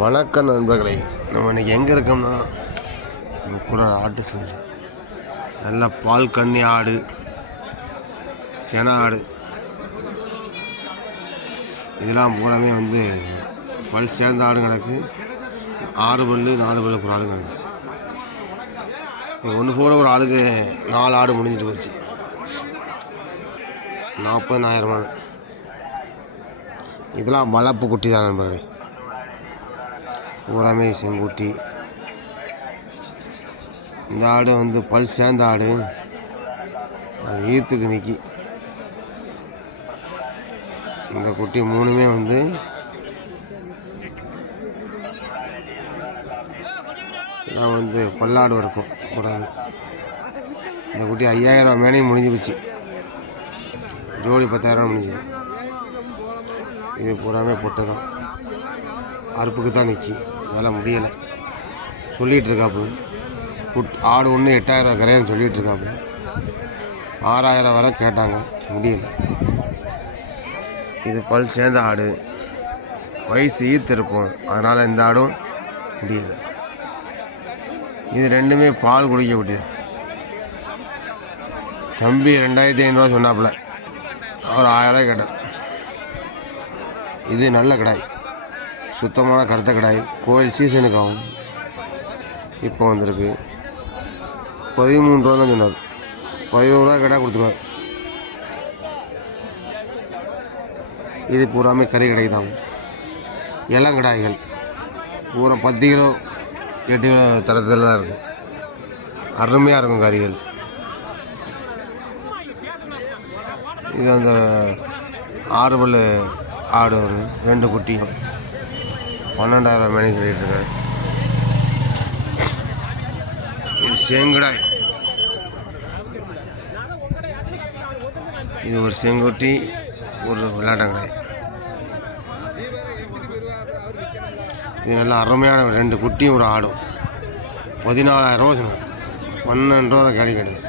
வணக்கம் நண்பர்களே. நம்ம இன்னைக்கு எங்கே இருக்கோம்னா நம்ம கூட ஆட்டு செஞ்சு. நல்ல பால் கண்ணி ஆடு சென ஆடு இதெல்லாம் பூராமே வந்து பல் சேர்ந்த ஆடு கிடக்கு. ஆறு பல்லு நாலு பல்லு ஒரு ஆடு கிடந்துச்சு. ஒன்று போகிற ஒரு ஆளுக்கு நாலு ஆடு முடிஞ்சிட்டு போச்சு. நாற்பதாயிரம் ஆடு. இதெல்லாம் வளர்ப்பு குட்டி தான் நண்பர்களே. பூராமே செங்குட்டி. இந்த ஆடு வந்து பல் சேர்ந்த ஆடு. அது ஈத்துக்கு நிற்கி இந்த குட்டி மூணுமே வந்து எல்லாம் வந்து பல்லாடு இருக்கும் பூராமே இந்த குட்டி ஐயாயிரம் ரூபா மேலேயும் முடிஞ்சு போச்சு. ஜோடி பத்தாயிரம் முடிஞ்சது. இது பூராமே பொட்டு தான் அறுப்புக்கு தான் நிற்கி வேலை முடியலை. சொல்லிகிட்டு இருக்காப்புல குட் ஆடு ஒன்று எட்டாயிரம் கரையான்னு சொல்லிகிட்டு இருக்காப்புல ஆறாயிரம் வரை கேட்டாங்க. முடியலை. இது பல் சேர்ந்த ஆடு. வயசு ஈத்து இருக்கும். அதனால் இந்த ஆடும் முடியலை. இது ரெண்டுமே பால் குடிக்க முடியாது தம்பி ரெண்டாயிரத்தி ஐநூறுரூவா சொன்னாப்புல. அவர் ஆயிரம் கேட்டார். இது நல்ல கடாய். சுத்தமான கருத்த கடாய். கோயில் சீசனுக்கு ஆகும் இப்போ வந்திருக்கு. பதிமூணு ரூபா தான் சொன்னார். பதினோரு ரூபா கடை கொடுத்துருவார். இது பூராமே கறி கடை தான். இளங்கடாய்கள் பூரா பத்து கிலோ எட்டு கிலோ தரத்தில் தான் இருக்குது அருமையாக இருக்கும் கறிகள். இது அந்த ஆறு பல்லு ஆடு ஒரு ரெண்டு குட்டியும் பன்னெண்டாயிரம் மணி சொல்லிட்டு இருக்காரு இது செங்குடாய். இது ஒரு செங்குட்டி ஒரு விளையாட்டங்கடாய் இது நல்லா அருமையான ரெண்டு குட்டியும் ஒரு ஆடும். பதினாலாயிரம் ரூபா சொன்னார் பன்னெண்டு ரூபா கடை கிடையாது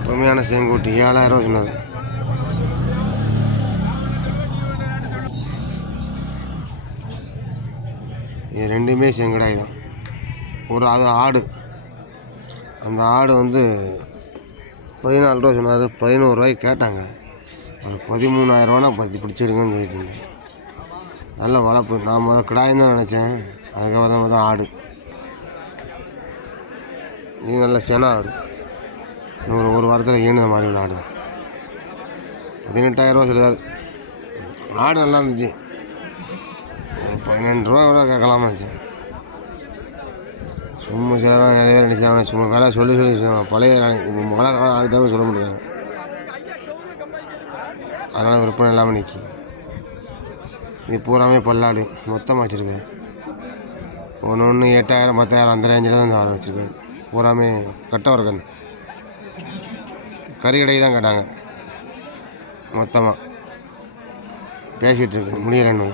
அருமையான செங்குட்டி ஏழாயிரம் ரூபா சொன்னது இது ரெண்டுமே செங்கடாய் தான். ஒரு அது ஆடு. அந்த ஆடு வந்து பதினாலு ரூபா சொன்னார். பதினோரு ரூபாய்க்கு கேட்டாங்க. ஒரு பதிமூணாயிரரூவானா பத்தி பிடிச்சிடுங்கன்னு சொல்லிட்டு இருந்தேன். நல்ல வளர்ப்பு. நான் முதல் கிடாயின்னு தான் நினச்சேன். அதுக்கப்புறம் தான் ஆடு. இது நல்ல சென ஆடு. இன்னும் ஒரு ஒரு வாரத்தில் ஈணுத மாதிரி உள்ள ஆடு தான். பதினெட்டாயிரரூவா சொல்லுதாரு ஆடு நல்லா இருந்துச்சு. ஒரு பதினெண்டு ரூபா கூட கேட்கலாம்னு நினச்சேன். சும்மா சில பேர் நிறைய பேர் நினச்சாங்க. சும்மா வேலை சொல்லி சொல்லி சொல்லுவாங்க. பழைய இப்போ மழை காலம் அதுக்காக சொல்ல முடியாது அதனால் விற்பனை இல்லாமல் நிற்கி இது பூராமே பல்லாடு. மொத்தமாக வச்சுருக்கேன். ஒன்று ஒன்று எட்டாயிரம் பத்தாயிரம் அந்த ரேஞ்சில் தான் இந்த ஆடு வச்சுருக்காரு பூராமே கட்ட வரக்கன் கறி கடை தான் கேட்டாங்க. மொத்தமாக பேசிகிட்டு இருக்கு. முடியலன்னு.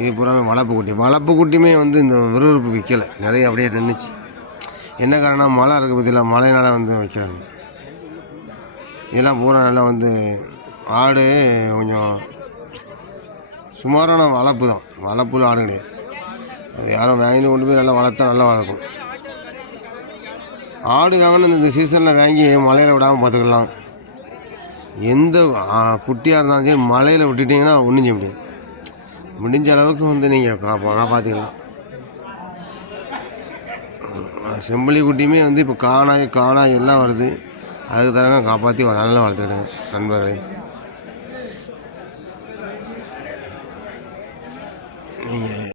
இது பூராமே வளர்ப்பு குட்டி வளர்ப்பு குட்டியுமே வந்து இந்த விறுவிறுப்பு விற்கலை நிறைய அப்படியே நின்றுச்சு என்ன காரணம் மழை இருக்க பற்றியில் மழைனால வந்து வைக்கிறாங்க. இதெல்லாம் பூரா நல்லா வந்து ஆடு கொஞ்சம் சுமாரான வளர்ப்பு தான். வளர்ப்புல ஆடு கிடையாது. அது யாரும் வாங்கி கொண்டு போய் நல்லா வளர்த்தா நல்லா வளர்க்கும். ஆடு வாங்கணும் இந்த சீசனில் வாங்கி மழையில் விடாமல் பார்த்துக்கலாம். எந்த குட்டியாக இருந்தாலும் சரி மழையில் விட்டுட்டிங்கன்னா ஒன்றும் செய்ய முடியாது. முடிஞ்ச அளவுக்கு வந்து நீங்கள் காப்பா காப்பாற்றிக்கலாம் செம்பளி குட்டியுமே வந்து இப்போ காணாய் காணாய் எல்லாம் வருது. அதுக்கு தரங்க காப்பாற்றி நல்லா வளர்த்துக்கிடுங்க நண்பர்களே.